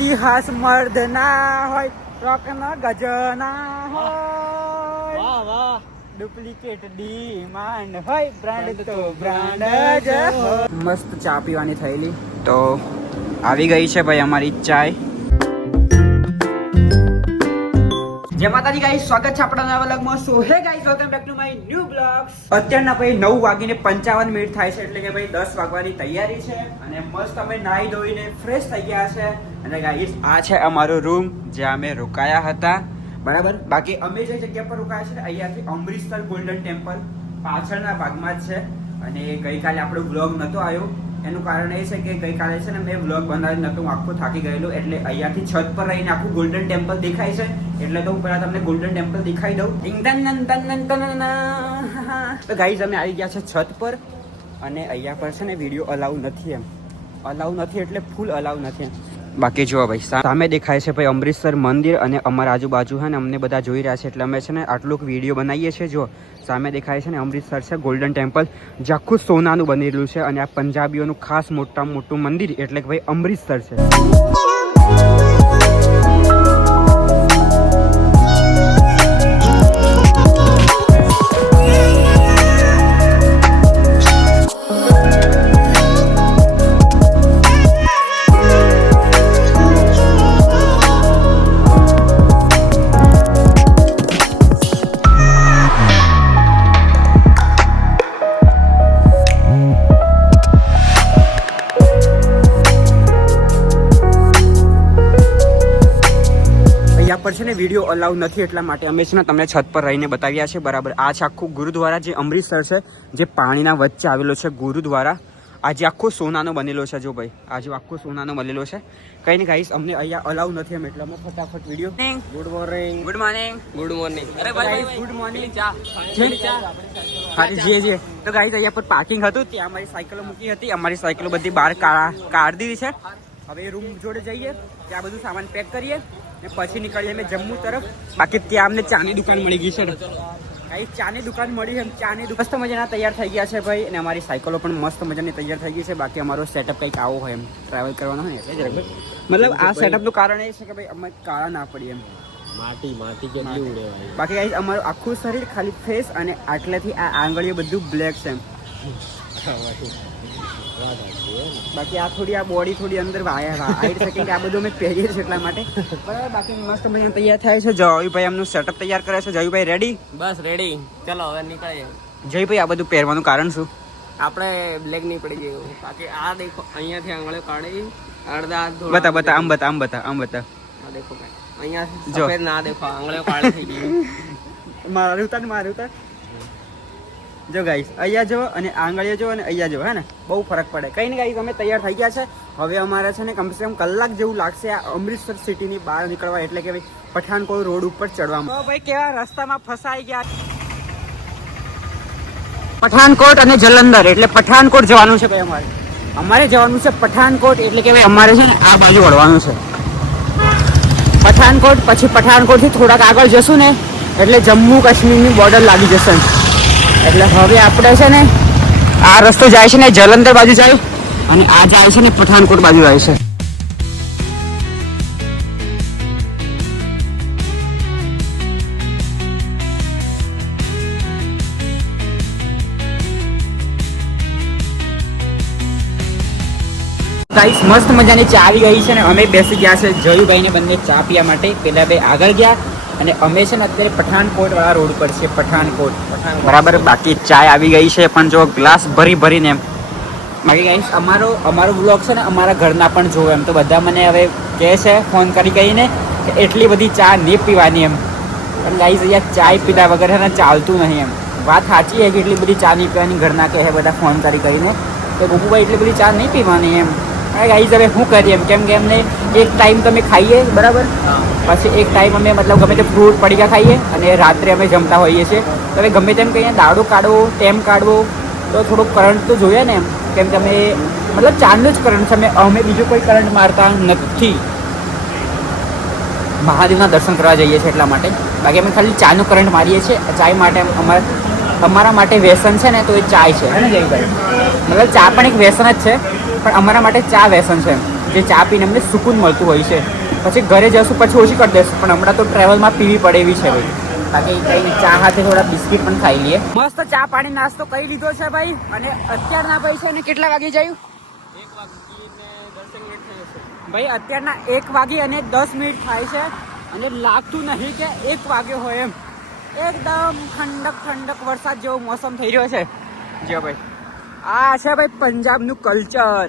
ઇતિહાસ મર્દ ના હોય રોકના ગજના હોય વાહ વાહ ડુપ્લિકેટ ડિમાન્ડ હોય બ્રાન્ડ તો બ્રાન્ડ જ હોય મસ્ત ચા પીવાની થયેલી તો આવી ગઈ છે ભાઈ અમારી ચાય જય માતાજી ગાઈસ સ્વાગત છે આપણા નવા વ્લોગમાં so hey guys welcome back to my new blogs અત્યારના ભાઈ 9:55 થાય છે એટલે કે ભાઈ 10 વાગવાની તૈયારી છે અને મસ્ત અમે નાહી ધોઈને ફ્રેશ થઈ ગયા છે અને ગાઈસ આ છે અમારો રૂમ જ્યાં અમે રોકાયા હતા બરાબર બાકી અમે જે જગ્યા પર રોકાયા છે ને અહીંયાથી અમૃતસર ગોલ્ડન ટેમ્પલ પાછળના ભાગમાં જ છે અને ગઈકાલે આપણો વ્લોગ નહોતો આવ્યો એનું કારણ એ છે કે ગઈકાલે છે ને મેં વ્લોગ બનાવી નહોતો હું આખો થાકી ગયેલો એટલે અહીંયાથી છત પર રહીને આખું ગોલ્ડન ટેમ્પલ દેખાય છે એટલે તો હું પહેલા તમને ગોલ્ડન ટેમ્પલ દેખાઈ દઉં તો ગાઈઝ અમે આવી ગયા છે છત પર અને અહીંયા પર છે ને વિડીયો અલાઉ નથી એમ અલાઉ નથી એટલે ફૂલ અલાઉ નથી એમ બાકી જુઓ ભાઈ સામે દેખાય છે ભાઈ અમૃતસર મંદિર અને અમારા આજુબાજુ છે ને અમને બધા જોઈ રહ્યા છે એટલે અમે છે ને આટલું વિડીયો બનાવીએ છીએ જો સામે દેખાય છે ને અમૃતસર છે ગોલ્ડન ટેમ્પલ જે આખું સોનાનું બનેલું છે અને આ પંજાબીઓનું ખાસ મોટામાં મોટું મંદિર એટલે કે ભાઈ અમૃતસર છે પર છે ને વિડીયો અલાઉ નથી એટલા માટે અમે છે ને તમને છત પર રહીને બતાવ્યા છે બરાબર આ છે આખું ગુરુદ્વારા જે અમૃતસર છે જે પાણીના વચ્ચે આવેલો છે ગુરુદ્વારા આ જે આખો સોનાનો બનેલો છે જો ભાઈ આ જો આખો સોનાનો બનેલો છે કઈ નહીં ગાઈસ અમને અહીંયા અલાઉ નથી એમ એટલે અમે ફટાફટ video good morning good morning good morning અરે ભાઈ ગુડ મોર્નિંગ ચા જે તો ગાઈસ અહીંયા પર પાર્કિંગ હતું ત્યાં અમારી સાયકલો મૂકી હતી અમારી સાયકલો બધી બહાર કાઢી દીધી છે હવે રૂમ જોડે જઈએ ત્યાં બધું સામાન પેક કરીએ ને પછી નીકળીએ અમે જમ્મુ તરફ બાકી ત્યાં અમને ચાની દુકાન મળી ગઈ છે કઈ ચાની દુકાન મળી એમ ચાની દુકાન મસ્ત મજાના તૈયાર થઈ ગયા છે ભાઈ અને અમારી સાયકલો પણ મસ્ત મજાની તૈયાર થઈ ગઈ છે બાકી અમારો સેટઅપ કંઈક આવો હોય એમ ટ્રાવેલ કરવાનો હોય એટલે જ મતલબ આ સેટઅપનું કારણ એ છે કે ભાઈ અમે કાળા ના પડીએ એમ માટી કેટલી ઉડે બાકી ગાઈસ અમારું આખું શરીર ખાલી ફેસ અને આટલેથી આ આંગળીઓ બધું બ્લેક છે એમ બાકી આ થોડી આ બોડી થોડી અંદર હાઈટ શકે કે આ બધું અમે પહેરીએ છીએ એટલા માટે બરાબર બાકી મસ્ત મજાનું તૈયાર થાય છે જયુભાઈ એમનું સેટઅપ તૈયાર કરે છે જયુભાઈ રેડી બસ રેડી ચલો હવે નીકળીએ જયભાઈ આ બધું પહેરવાનું કારણ શું આપણે બ્લેક નહીં પડી ગયું બાકી આ દેખો અહીંયાથી આંગળીઓ કાઢી અડધા બતા આમ બતા આ દેખો અહીંયાથી સફેદ ના દેખો આંગળીઓ કાળી થઈ ગઈ મારું ઉતાર જો ગાઈસ અહીંયા જો અને આંગળીઓ જો અને અહીંયા જો હે ને બહુ ફરક પડે કઈ નહીં ગાઈસ અમે તૈયાર થઈ ગયા છે હવે અમારે છે ને કમસે કમ કલાક જેવું લાગશે આ અમૃતસર સિટીની બહાર નીકળવા એટલે કે ભાઈ પઠાનકોટ રોડ ઉપર ચડવામાં તો ભાઈ કેવા રસ્તામાં ફસાઈ ગયા પઠાનકોટ અને જલંધર એટલે પઠાનકોટ જવાનું છે ભાઈ અમારે જવાનું છે પઠાનકોટ એટલે કે ભાઈ અમારે છે ને આ બાજુ વળવાનું છે પઠાનકોટ પછી પઠાનકોટથી થોડાક આગળ જશું ને એટલે જમ્મુ કાશ્મીરની બોર્ડર લાગી જશે એટલે હવે આપણે છે ને આ રસ્તો જાય છે ને જલંધર બાજુ જાય અને આ જાય છે ને પઠાનકોટ બાજુ જાય છે ગાઈસ મસ્ત મજાની ચા આવી ગઈ છે ને અમે બેસી ગયા છે જયુભાઈને બંને ચા પીવા માટે પેલા બે આગળ ગયા અને અમે છે ને અત્યારે પઠાનકોટ વાળા રોડ પર છે પઠાનકોટ બરાબર બાકી ચાય આવી ગઈ છે પણ જો ગ્લાસ ભરીને એમ બાકી ગાઈસ અમારો વ્લોગ છે ને અમારા ઘરના પણ જોવે એમ તો બધા મને હવે કહે છે ફોન કરીને કે એટલી બધી ચા નહીં પીવાની એમ પણ ગાઈસ અહીંયા ચાય પીધા વગર છે ને ચાલતું નહીં એમ વાત સાચી છે કે એટલી બધી ચા નહીં પીવાની ઘરના કહે બધા ફોન કરીને કે બબુભાઈ એટલી બધી ચા નહીં પીવાની એમ ગાઈસ હવે શું કરીએ એમ કેમ કે એમને એક ટાઈમ તમે ખાઈએ બરાબર પછી એક ટાઈમ અમે મતલબ ગમે તે ફ્રૂટ પડીકા ખાઈએ અને રાત્રે અમે જમતા હોઈએ છીએ તો હવે ગમે તેમ કહીએ દાડો કાઢવો ટેમ કાઢવો તો થોડુંક કરંટ તો જોઈએ ને એમ કેમ કે અમે મતલબ ચાંદનું જ કરંટ છે અમે બીજું કોઈ કરંટ મારતા નથી મહાદેવના દર્શન કરવા જઈએ છીએ એટલા માટે બાકી અમે ખાલી ચાનું કરંટ મારીએ છીએ ચાય માટે અમારા માટે વ્યસન છે ને તો એ ચાય છે હે ને જયભાઈ મતલબ ચા પણ એક વ્યસન જ છે પણ અમારા માટે ચા વ્યસન છે જે ચા પીને અમને સુકૂન મળતું હોય છે. પછી ઘરે જશું પછી ઓછી કરી દેશું, પણ હમણાં તો ટ્રાવેલમાં પીવી પડે એવી છે ભાઈ. બાકી કંઈ ચા સાથે થોડા બિસ્કિટ પણ ખાઈ લઈએ. મસ્ત ચા પાણી નાસ્તો કરી લીધો છે ભાઈ. અને અત્યારના ભાઈ છે ને કેટલા વાગે જાય? 1 વાગીને 10 મિનિટ થઈ જશે ભાઈ. અત્યારના 1 વાગી અને 10 મિનિટ થાય છે અને લાગતું નહીં કે 1 વાગ્યો હોય એમ. એકદમ ઠંડક વરસાદ જેવો મોસમ થઈ રહ્યો છે. જો ભાઈ આ છે ભાઈ પંજાબનું કલ્ચર.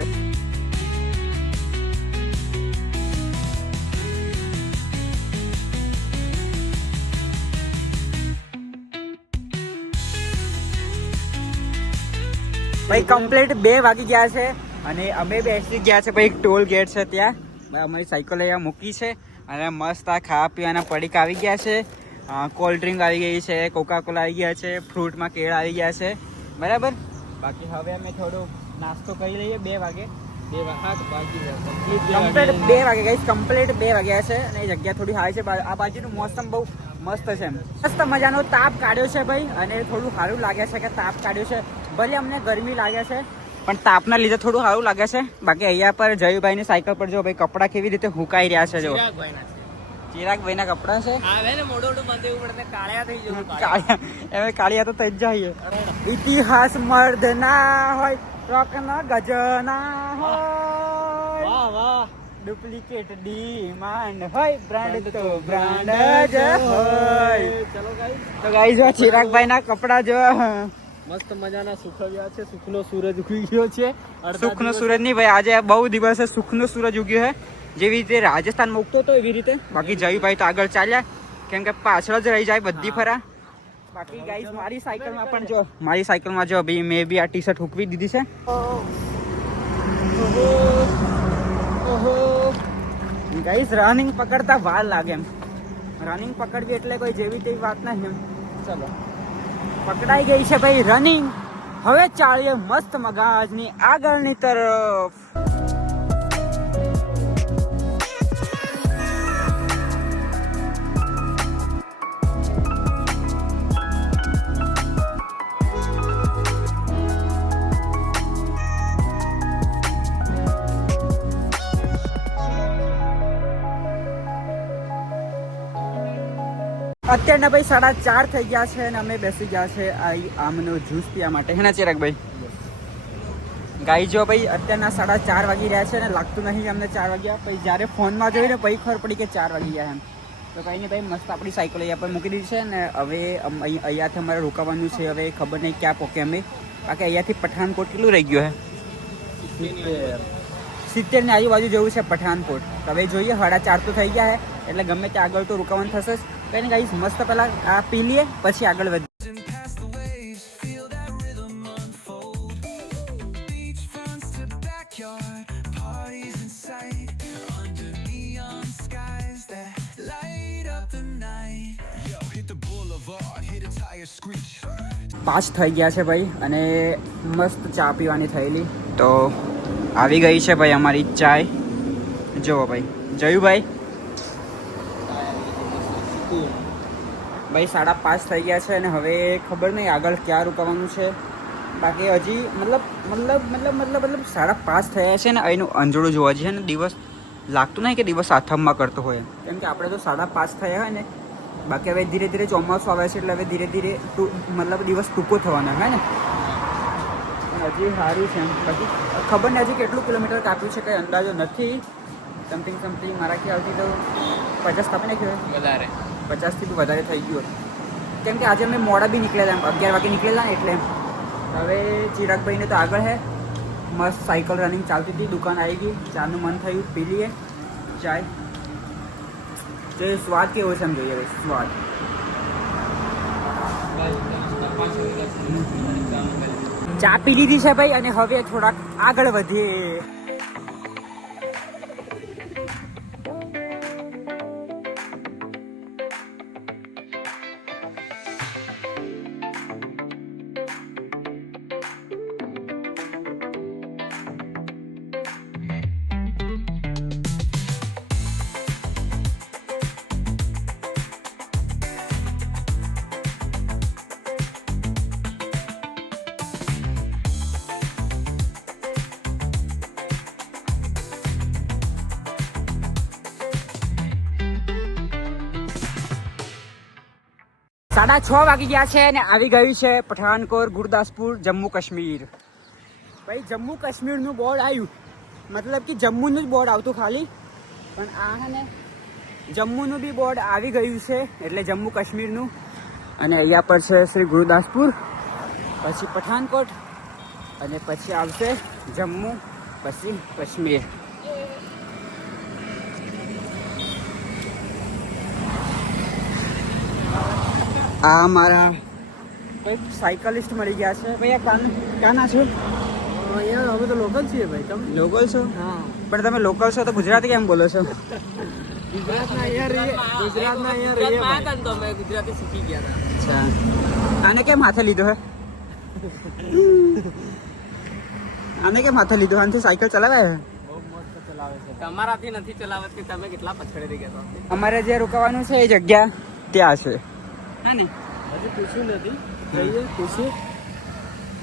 ભાઈ કમ્પ્લીટ 2 વાગી ગયા છે અને અમે બેસી ગયા છે ભાઈ. ટોલ ગેટ છે ત્યાં. અમારી સાયકલ અહીંયા મૂકી છે અને મસ્ત આ ખાવા પીવાના પડીક આવી ગયા છે. કોલ્ડ ડ્રિંક આવી ગઈ છે, કોકાકોલા આવી ગયા છે, ફ્રૂટમાં કેળા આવી ગયા છે, બરાબર. બાકી હવે અમે થોડું નાસ્તો કરી લઈએ. 2 વાગે કમ્પ્લીટ 2 વાગે ગાઈસ, કમ્પ્લીટ 2 વાગ્યા છે અને જગ્યા થોડી હાઈ છે. આ બાજુનું મોસમ બહુ મસ્ત છે. મસ્ત મજાનો તાપ કાઢ્યો છે ભાઈ અને થોડું સારું લાગે છે કે તાપ કાઢ્યો છે. ભલે અમને ગરમી લાગે છે પણ તાપના લીધે થોડું સારું લાગે છે. બાકી અહીંયા પર જયુભાઈની સાયકલ પર જો ભાઈ કપડાં કેવી રીતે હુકાઈ રહ્યા છે. જો ચિરાગભાઈના કપડાં છે. કાળિયા તો થઈ જ જાય. ઇતિહાસ મર્દ ના હોય, રોક ના ગજના હોય, ડુપ્લિકેટ ડિમાન્ડ હોય, બ્રાન્ડ તો બ્રાન્ડ જ હોય. તો ગાઈસ જો ચિરાગભાઈના કપડાં જો મસ્ત મજાના સુખવ્યા છે. સુખનો સૂરજ ઉગી ગયો છે. સુખનો સૂરજ નહીં ભાઈ, આજે બહુ દિવસે સુખનો સૂરજ ઉગ્યો છે. જેવી રીતે રાજસ્થાનમાં ઉગતો હતો એવી રીતે. બાકી જયુભાઈ તો આગળ ચાલ્યા કેમ કે પાછળ જ રહી જાય બધી ફરા. બાકી ગાઈસ મારી સાયકલમાં પણ જો, મારી સાયકલમાં જો ભાઈ મેં બી આ ટી શર્ટ હૂકવી દીધી છે. ગાઈસ રનિંગ પકડતા વાર લાગે એમ. રનિંગ પકડવી એટલે કોઈ જેવી તેવી વાત નહીં એમ. ચલો પકડાઈ ગઈ છે ભાઈ રનિંગ. હવે ચાલીએ મસ્ત મગાજની આગળની તરફ. અત્યારના ભાઈ 4:30 થઈ ગયા છે અને અમે બેસી ગયા છે આમનો જ્યુસ પીવા માટે. હે ને ચિરાગભાઈ? ગાઈ જો ભાઈ અત્યારના 4:30 વાગી રહ્યા છે અને લાગતું નહીં અમને 4 વાગ્યા. પછી જ્યારે ફોનમાં જોઈને પછી ખબર પડી કે 4 વાગી ગયા એમ. તો કંઈ નહીં ભાઈ, મસ્ત આપણી સાયકલ અહીંયા પર મૂકી દીધી છે ને હવે અહીંયાથી અમારે રોકાવાનું છે. હવે ખબર નહીં ક્યાં પોકે અમે. બાકી અહીંયાથી પઠાણકોટ કેટલું રહી ગયું હે? 70 ની આજુબાજુ જેવું છે પઠાણકોટ. હવે જોઈએ 4:30 તો થઈ ગયા છે એટલે ગમે ત્યાં આગળ તો રોકાવાનું થશે જ. કંઈ નહીં ગાઈસ, મસ્ત પહેલાં આ પી લઈએ પછી આગળ વધીએ. પાંચ થઈ ગયા છે ભાઈ અને મસ્ત ચા પીવાની થયેલી તો આવી ગઈ છે ભાઈ અમારી ચાય. જુઓ ભાઈ જયુભાઈ, ભાઈ 5:30 થઈ ગયા છે અને હવે ખબર નહીં આગળ ક્યાં રોકાવાનું છે. બાકી હજી મતલબ 5:30 થયા છે ને અહીંનું અંજોડું જોવા જઈએ ને દિવસ લાગતું નહીં કે દિવસ આથમમાં કરતો હોય કેમ કે આપણે તો 5:30 થયા હોય ને. બાકી હવે ધીરે ધીરે ચોમાસું આવે છે એટલે હવે ધીરે ધીરે મતલબ દિવસ ટૂંકો થવાના હે ને. હજી સારું છે બાકી ખબર નહીં હજી કેટલું કિલોમીટર કાપ્યું છે કંઈ અંદાજો નથી. સમથિંગ મારા ખ્યાલથી તો 50 કાપી નાખ્યું વધારે, 50થી બી વધારે થઈ ગયું કેમ કે આજે અમે મોડા બી નીકળેલા 11 વાગે નીકળેલા ને એટલે. હવે ચિરાગભાઈને તો આગળ હે મસ્ત સાયકલ રનિંગ ચાલતી હતી. દુકાન આવી ગઈ, ચાનું મન થયું પી લઈએ ચાય. જો સ્વાદ કેવો છે એમ જોઈએ હવે સ્વાદ. ચા પી લીધી છે ભાઈ અને હવે થોડાક આગળ વધીએ. 6:30 વાગી ગયા છે અને આવી ગયું છે પઠાનકોટ ગુરદાસપુર જમ્મુ કાશ્મીર. ભાઈ જમ્મુ કાશ્મીરનું બોર્ડ આવ્યું, મતલબ કે જમ્મુનું જ બોર્ડ આવતું ખાલી, પણ આ ને જમ્મુનું બી બોર્ડ આવી ગયું છે, એટલે જમ્મુ કાશ્મીરનું. અને અહીંયા પર છે શ્રી ગુરદાસપુર, પછી પઠાનકોટ અને પછી આવશે જમ્મુ પછી કાશ્મીર. આ મારા કોઈ સાયકલિસ્ટ મળી ગયા છે. ભાઈ આ ક્યાંના છો? અહીંયા અમે તો લોકલ છીએ ભાઈ. તમે લોકલ છો? હા. પણ તમે લોકલ છો તો ગુજરાતી કેમ બોલો છો? ગુજરાતના અહીંયા રહીએ તો અમે ગુજરાતી શીખી ગયા હતા. અચ્છા, આને કેમ હાથે લીધો હે? આને કેમ હાથે લીધો? આનાથી સાયકલ ચલાવે હે? બહુ મસ્ત ચલાવે છે. તમારાથી નથી ચલાવત કે તમે કેટલા પછાડી રહી ગયા હતા. અમારે જે રોકાવાનું છે એ જગ્યા ત્યાં છે, હા ને? હજી પૂછ્યું નથી. જઈએ પૂછીએ.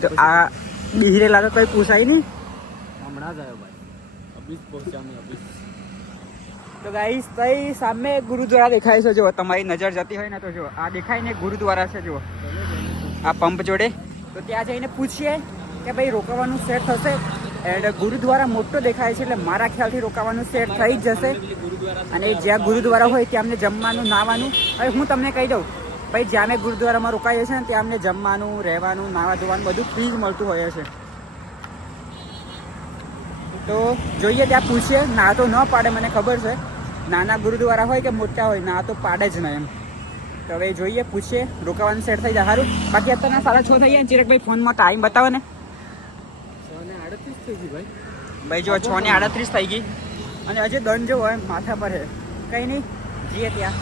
તો આ બિહરેલા તો કોઈ પૂછાય નહીં. હમણાં જ આવ્યો ભાઈ. અભી પહોંચ્યા અમે અભી. તો ગાઈસ તઈ સામે ગુરુદ્વારા દેખાય છે. જો તમારી નજર જતી હોય ને તો જો આ દેખાય ને ગુરુદ્વારા છે. જો આ પંપ જોડે, તો ત્યાં જઈને પૂછીએ કે ભાઈ રોકાવાનું સેટ થશે. એન્ડ ગુરુદ્વારા મોટો દેખાય છે, એટલે મારા ખ્યાલથી રોકાવાનું સેટ થઈ જ જશે. અને જ્યાં ગુરુદ્વારા હોય ત્યાં અમને જમવાનું નાવાનું, હવે હું તમને કહી દઉં ભાઈ, જ્યાં અમે ગુરુદ્વારામાં રોકાઈએ છીએ ને ત્યાં અમને જમવાનું, રહેવાનું, નાવા ધોવાનું બધું ફ્રી જ મળતું હોય છે. તો જોઈએ ત્યાં પૂછીએ. ના તો ન પાડે, મને ખબર છે. નાના ગુરુદ્વારા હોય કે મોટા હોય, ના તો પાડે જ નહીં એમ. તો હવે જોઈએ, પૂછીએ, રોકાવાનું સેટ થઈ જાય સારું. બાકી અત્યારના 6:30 થઈ ગયા. ચિરકભાઈ ફોનમાં ટાઈમ બતાવો ને. 6:38 થઈ ગઈ ભાઈ. ભાઈ જો 6:38 થઈ ગઈ અને હજી દંડ જો હોય માથા પર છે. કંઈ નહીં, જઈએ ત્યાં.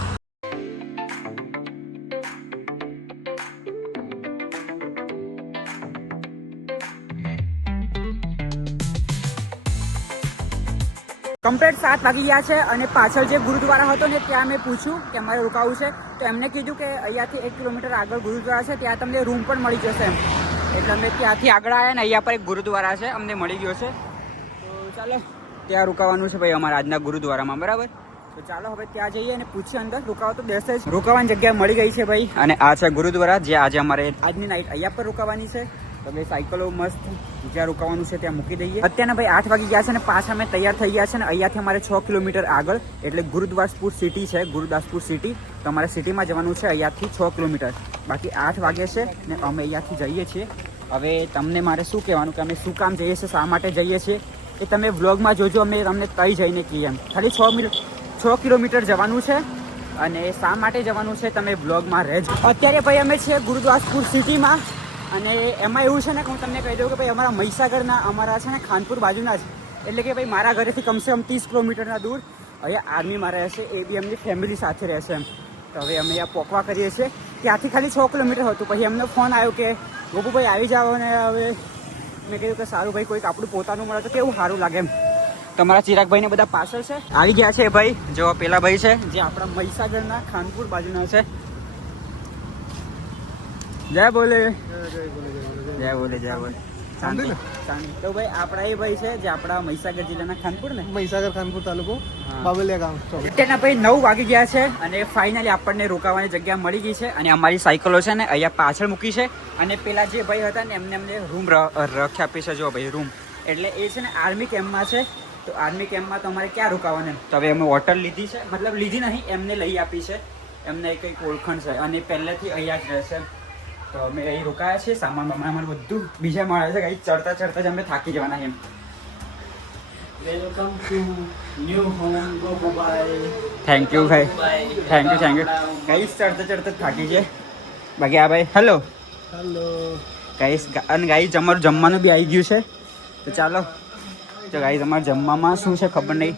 કમ્પ્લીટ 7 વાગી ગયા છે અને પાછળ જે ગુરુદ્વારા હતો ને ત્યાં મેં પૂછ્યું કે અમારે રોકાવું છે, તો એમને કીધું કે અહીંયાથી 1 કિલોમીટર આગળ ગુરુદ્વારા છે, ત્યાં તમને રૂમ પણ મળી જશે એમ. એટલે અમે ત્યાંથી આગળ આવ્યા ને અહીંયા પર એક ગુરુદ્વારા છે, અમને મળી ગયો છે. તો ચાલો ત્યાં રોકાવાનું છે ભાઈ અમારે આજના ગુરુદ્વારામાં, બરાબર? તો ચાલો હવે ત્યાં જઈએ અને પૂછીએ. અંદર રોકાવા તો બેસે જ, રોકાવાની જગ્યા મળી ગઈ છે ભાઈ. અને આ છે ગુરુદ્વારા, જે આજે અમારે આજની નાઈટ અહીંયા પર રોકાવાની છે. તો ભાઈ સાયકલો મસ્ત જ્યાં રોકાવાનું છે ત્યાં મૂકી દઈએ. અત્યારના ભાઈ 8 વાગી ગયા છે અને પાછા અમે તૈયાર થઈ ગયા છે. ને અહીંયાથી અમારે 6 કિલોમીટર આગળ એટલે ગુરુદાસપુર સિટી છે, ગુરુદાસપુર સિટી. તો અમારે સિટીમાં જવાનું છે અહીંયાથી 6 કિલોમીટર. બાકી 8 વાગે છે ને અમે અહીંયાથી જઈએ છીએ. હવે તમને મારે શું કહેવાનું કે અમે શું કામ જઈએ છીએ, શા માટે જઈએ છીએ, એ તમે વ્લોગમાં જોજો. અમે તમને તઈ જઈને કહીએ એમ. ખાલી 6 કિલોમીટર જવાનું છે અને શા માટે જવાનું છે તમે વ્લોગમાં રહેજો. અત્યારે ભાઈ અમે છીએ ગુરુદાસપુર સિટીમાં. અને એમાં એવું છે ને કે હું તમને કહી દઉં કે ભાઈ અમારા મહીસાગરના, અમારા છે ને ખાનપુર બાજુના જ, એટલે કે ભાઈ મારા ઘરેથી કમસે કમ 30 કિલોમીટરના દૂર અહીંયા આર્મીમાં રહેશે. એ બી એમની ફેમિલી સાથે રહેશે એમ. તો હવે અમે અહીંયા પોકવા કરીએ છીએ. ત્યાંથી ખાલી 6 કિલોમીટર હતું. પછી એમનો ફોન આવ્યો કે ગોપુભાઈ આવી જાઓ. અને હવે મેં કહ્યું કે સારું ભાઈ, કોઈક આપણું પોતાનું મળે તો કેવું સારું લાગે એમ. તમારા ચિરાગભાઈને બધા પાછળ છે, આવી ગયા છે ભાઈ. જો પેલા ભાઈ છે જે આપણા મહીસાગરના ખાનપુર બાજુના છે. જય બોલે, જય બોલે, જય બોલે. શાંતિ. તો ભાઈ આપણા એ ભાઈ છે જે આપણા મહીસાગર જિલ્લાના ખાનપુર ને, મહીસાગર ખાનપુર તાલુકો, બાબલિયા ગામ. અત્યારના ભાઈ 9 વાગી ગયા છે અને ફાઇનલી આપણને રોકાવાની જગ્યા મળી ગઈ છે. અને અમારી સાયકલો છે ને અહીંયા પાછળ મૂકી છે. અને પેલા જે ભાઈ હતા ને અમને રૂમ રખી આપી છે. જો ભાઈ રૂમ, એટલે એ છે ને આર્મી કેમ્પમાં છે. તો આર્મી કેમ્પમાં તો અમારે ક્યાં રોકાવાનું એમ. તો હવે અમે હોટલ લીધી છે, મતલબ લીધી નહીં, એમને લઈ આપી છે. એમને કંઈક ઓળખાણ છે અને પહેલેથી અહીંયા જ રહેશે. તો અમે અહીં રોકાયા છીએ. સામાન અમારે બધું બીજા માળે છે. કંઈ ચડતા ચડતા જ અમે થાકી જવાના એમ. Welcome to new home Gopubhai. Thank you ભાઈ, થેન્ક યુ. કંઈ ચડતા ચડતા થાકી છે. બાકી આ ભાઈ હેલો ગાઈસ. અને ગાઈસ અમારું જમવાનું બી આવી ગયું છે. તો ચાલો. તો ગાઈસ અમારે જમવામાં શું છે ખબર નહીં.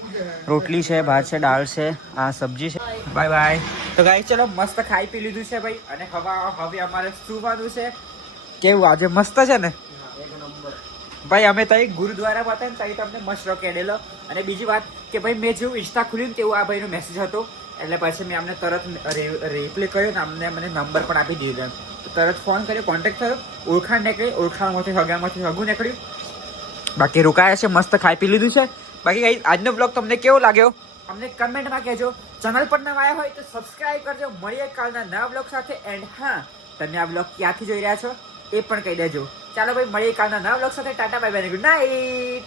રોટલી છે, ભાત છે, દાળ છે, આ સબ્જી છે. Bye bye. તો ગાઈસ ચલો મસ્ત ખાઈ પી લીધું છે ભાઈ. અને હવે અમારે સુવાનું છે. કેવું આજે મસ્ત છે ને ભાઈ? અમે તો ગુરુદ્વારામાં હતા ને ત્યાં તમને મસ્ત રોકેડેલો. અને બીજી વાત કે ભાઈ મેં જેવું ઇન્સ્ટા ખોલ્યું ને તેવું આ ભાઈનો મેસેજ હતો. એટલે પછી મેં અમને તરત રિપ્લે કર્યો ને મને નંબર પણ આપી દીધો એમ. તો તરત ફોન કર્યો, કોન્ટેક્ટ થયો, ઓળખાણ નીકળી, ઓળખાણમાંથી હગામાંથી હગું નીકળ્યું. બાકી રોકાયા છે, મસ્ત ખાઈ પી લીધું છે. બાકી ગાઈસ આજનો બ્લોગ તમને કેવો લાગ્યો અમને કમેન્ટમાં કહેજો. ચેનલ પર નવા આવ્યા હોય તો સબસ્ક્રાઇબ કરજો. મળીએ કાલના નવા બ્લોગ સાથે. એન્ડ હા, તમે આ બ્લોગ ક્યાંથી જોઈ રહ્યા છો એ પણ કહી દેજો. ચાલો ભાઈ, મળીએ કાલના નવા બ્લોગ સાથે. Tata bye bye, good night.